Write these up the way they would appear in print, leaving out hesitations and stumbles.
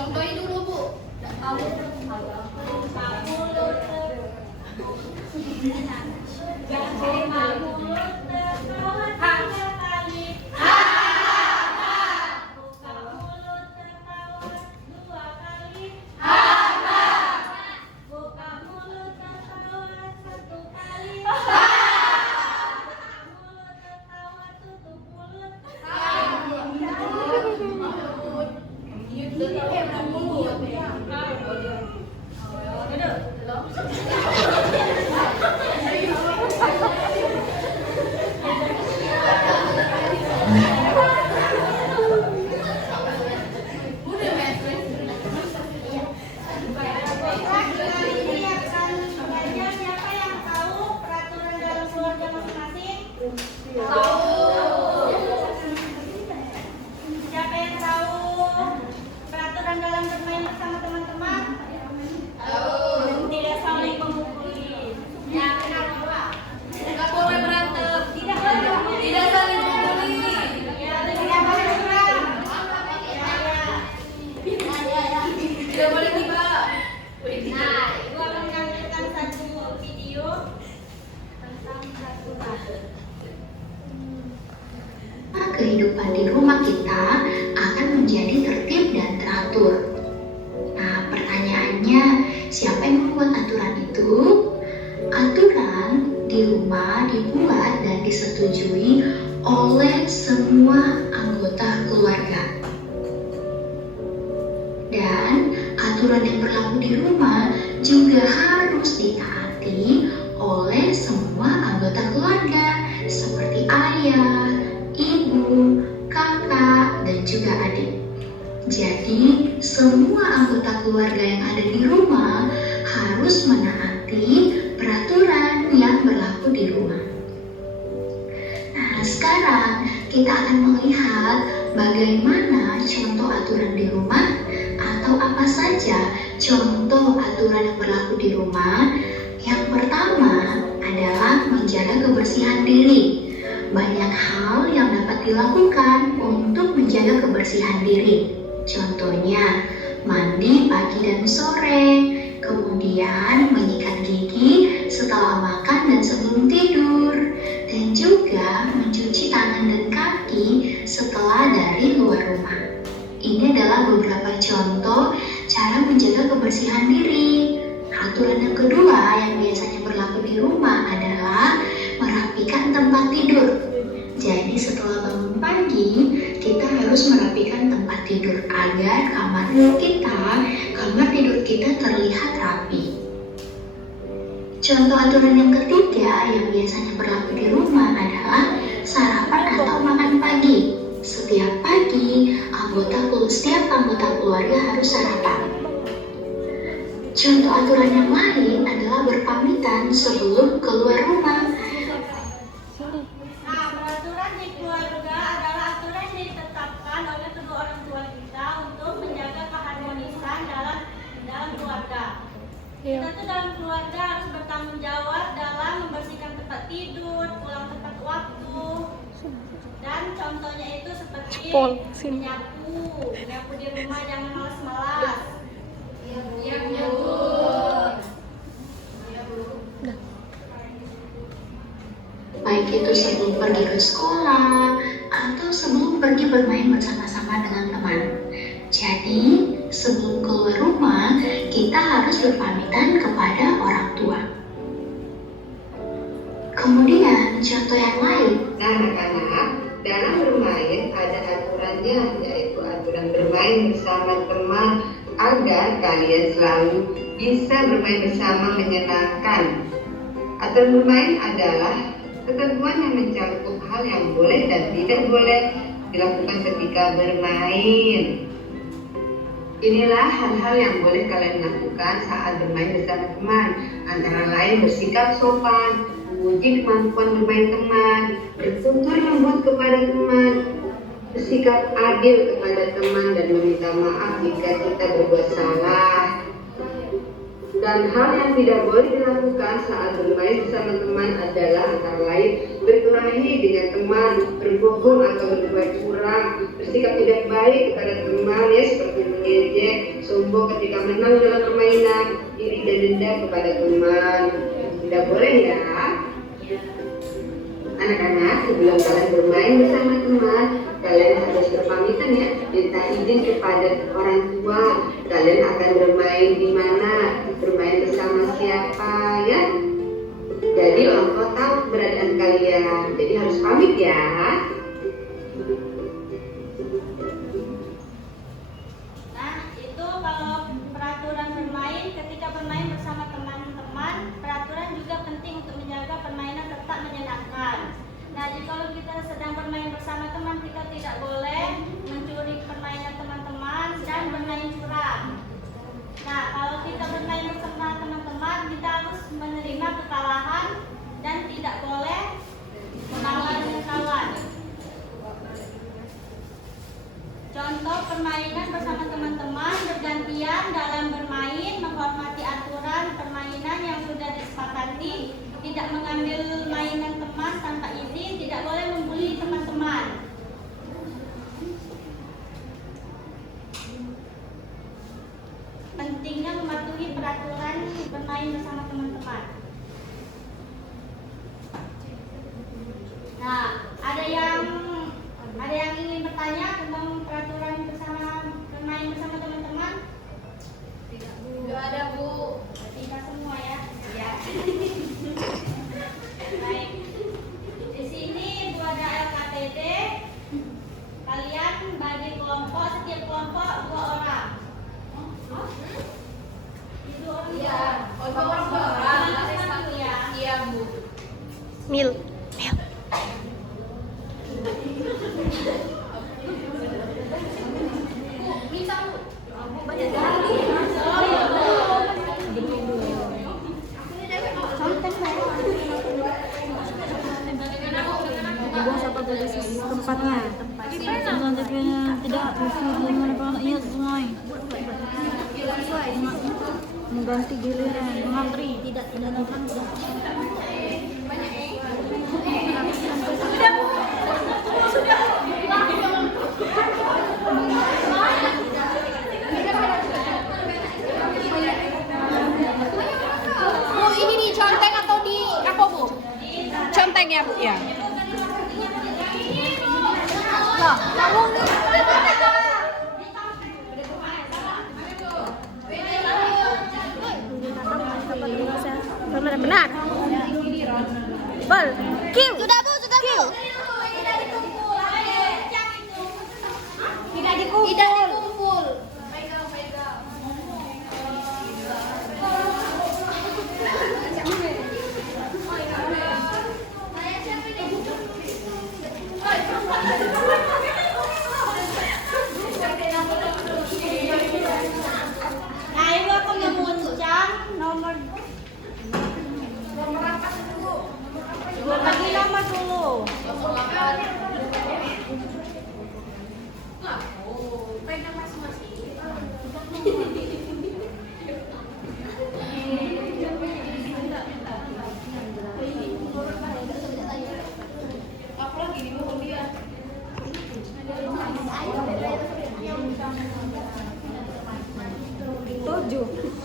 Contohin dulu, Bu. Kamu kehidupan di rumah kita akan menjadi tertib dan teratur. Nah, pertanyaannya, siapa yang membuat aturan itu? Aturan di rumah dibuat dan disetujui oleh semua anggota keluarga. Dan aturan yang berlaku di rumah juga harus ditaati oleh semua anggota keluarga seperti ayah, ibu, kakak, dan juga adik. Jadi, semua anggota keluarga yang ada di rumah harus menaati peraturan yang berlaku di rumah. Nah, sekarang kita akan melihat bagaimana contoh aturan di rumah atau apa saja contoh aturan yang berlaku di rumah. Yang pertama adalah menjaga kebersihan diri. Banyak hal yang dapat dilakukan untuk menjaga kebersihan diri. Contohnya, mandi pagi dan sore, kemudian menyikat gigi setelah makan dan sebelum tidur, dan juga mencuci tangan dan kaki setelah dari luar rumah. Ini adalah beberapa contoh cara menjaga kebersihan diri. Aturan yang kedua yang biasanya berlaku di rumah adalah merapikan tempat tidur. Jadi setelah bangun pagi, kita harus merapikan tempat tidur agar kamar tidur kita terlihat rapi. Contoh aturan yang ketiga yang biasanya berlaku di rumah adalah sarapan atau makan pagi. Setiap pagi, setiap anggota keluarga harus sarapan. Contoh aturan yang lain adalah berpamitan sebelum keluar rumah. Nah, peraturan di keluarga adalah aturan yang ditetapkan oleh kedua orang tua kita untuk menjaga keharmonisan dalam keluarga. Kita tuh dalam keluarga harus bertanggung jawab dalam membersihkan tempat tidur, pulang tepat waktu. Dan contohnya itu seperti menyapu di rumah, jangan malas-malas. Iya, Bu. Baik itu sebelum pergi ke sekolah atau sebelum pergi bermain bersama-sama dengan teman. Jadi, sebelum keluar rumah, kita harus berpamitan kepada orang tua. Kemudian, contoh yang lain. Nah, anak-anak, dalam bermain ada aturannya, yaitu aturan bermain bersama teman agar kalian selalu bisa bermain bersama menyenangkan. Aturan bermain adalah ketentuan yang mencakup hal yang boleh dan tidak boleh dilakukan ketika bermain. Inilah hal-hal yang boleh kalian lakukan saat bermain bersama teman, antara lain bersikap sopan, menguji kemampuan bermain teman, bertutur lembut kepada teman, bersikap adil kepada teman, dan meminta maaf jika kita berbuat salah. Dan hal yang tidak boleh dilakukan saat bermain bersama teman adalah antara lain berkelahi dengan teman, berbohong atau berbuat curang, bersikap tidak baik kepada teman, ya seperti mengejek, sombong ketika menang dalam permainan, iri dan dendam kepada teman. Tidak boleh ya. Anak-anak, sebelum kalian bermain bersama teman, kalian harus berpamitan ya, minta izin kepada orang tua. Kalian akan bermain di mana, bermain bersama siapa ya. Jadi orang tua tahu keberadaan kalian, jadi harus pamit ya. Nah, itu kalau peraturan bermain ketika bermain bersama teman-teman, peraturan juga penting untuk menjaga permainan tetap menyenangkan. Nah, jadi kalau kita sedang bermain bersama teman, kita tidak boleh mencuri permainan teman-teman dan bermain curang. Nah, kalau kita bermain bersama teman-teman, kita harus menerima kekalahan dan tidak boleh mengalah dengan kawan. Contoh permainan bersama teman-teman bergantian dalam bermain, menghormati aturan permainan yang sudah disepakati, tidak mengambil mainan teman tanpa izin, tidak boleh membuli teman-teman. Pentingnya mematuhi peraturan bermain bersama teman-teman. Nah, ada yang ingin bertanya tentang peraturan bermain bersama teman-teman? Nggak ada, Bu. Kita semua ya. Ya. Baik. Di sini Bu ada LKTD. Kalian bagi kelompok, setiap kelompok 2 orang. Itu orang Iya. Oh, dua orang. satu ya. Iya, Bu. Mil. Minta, Bu. Oh, iya. Tempatnya. Nanti kayaknya tidak dengan iya sesuai. Mengganti giliran mengantri tidak Bu, ini diconteng atau di apa, Bu? Conteng ya, Bu, ya. Lah, kamu benar. Bal, kill. sudah, Bu. Tidak dikumpul. Tidak dikumpul. Nah, ibu akan memuncang nomor bagi nomor dulu.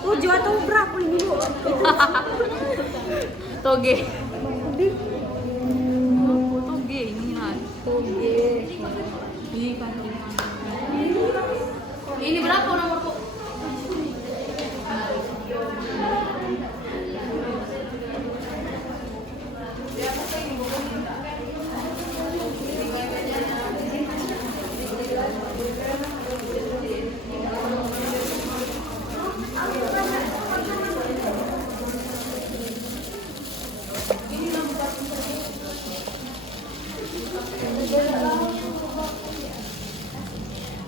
Tujuh atau berapa ini, Bu? Toge. Toge ini lah. Toge. Ini berapa nomor, Bu?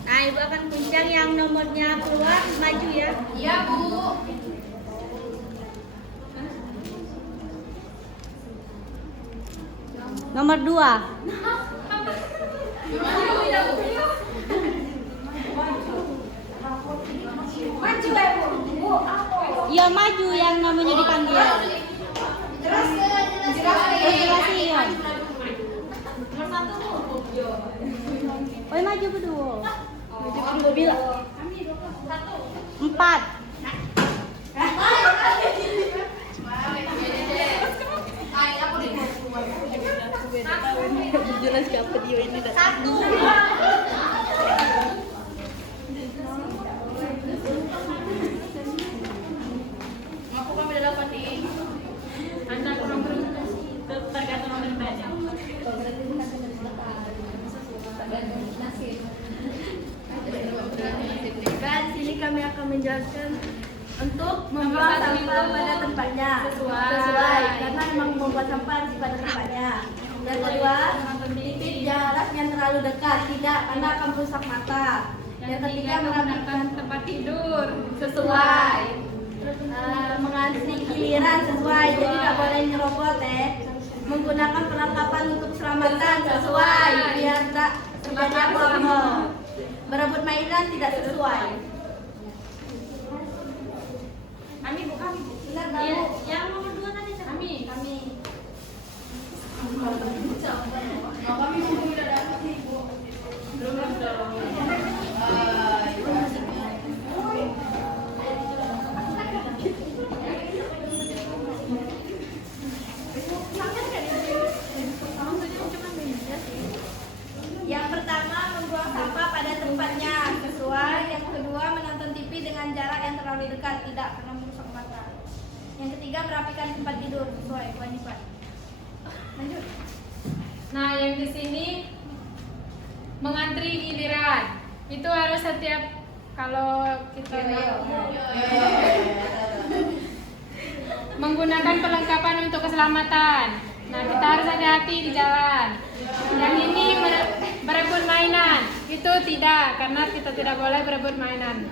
Nah, ibu akan puncang yang nomornya keluar, maju ya. Iya, Bu. Nomor 2. Maju ya, Bu. Ya maju yang namanya dipanggil. Jelasin. Nomor 1, Bu. Oh, maju berdua. Maju berdua. 4. Jelas siapa video ini dah. 1. Ngaku kami dapat di anak orang tergantung nomor baca. Kan sini kami akan menjelaskan untuk membuang sampah pada tempatnya sesuai karena memang membuat sampah harus pada tempatnya. Yang kedua, titik jarak yang terlalu dekat tidak karena akan merusak mata. Yang ketiga, merapikan tempat tidur sesuai. Mengantri giliran sesuai, jadi tidak boleh nyerobot menggunakan perlengkapan untuk keselamatan sesuai biar tak terjadi apa-apa. Berebut mainan tidak sesuai. Kami bukan Ya, yang nomor 2 tadi siapa? kami. Yang pertama, membuang sampah pada tempatnya sesuai. Yang kedua, menonton TV dengan jarak yang terlalu dekat tidak karena merusak mata. Yang ketiga, merapikan tempat tidur sesuai kewajiban. Lanjut. Nah, yang di sini mengantri giliran. Itu harus setiap kalau kita menggunakan perlengkapan untuk keselamatan. Nah, kita harus hati-hati di jalan. Yang ini berebut mainan. Itu tidak, karena kita tidak boleh berebut mainan.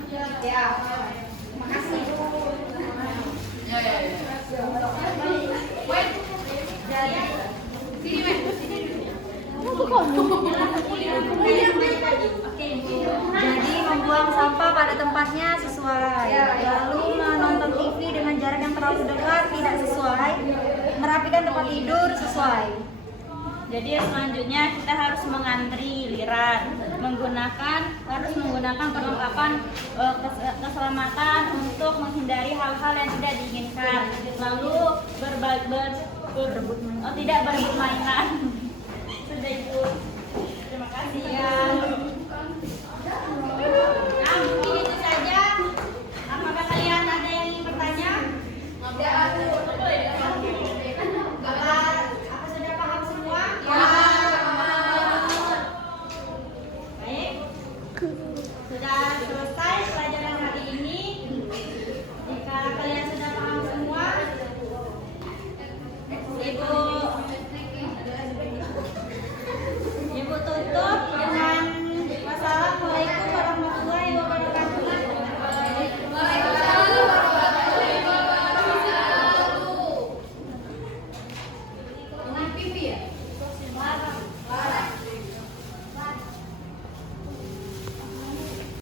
Jadi membuang sampah pada tempatnya sesuai. Lalu menonton TV dengan jarak yang terlalu dekat tidak sesuai. Merapikan tempat tidur sesuai. Jadi selanjutnya kita harus mengantri giliran, harus menggunakan perlengkapan keselamatan untuk menghindari hal-hal yang tidak diinginkan. Lalu tidak berebut mainan. Sudah itu. Terima kasih ya.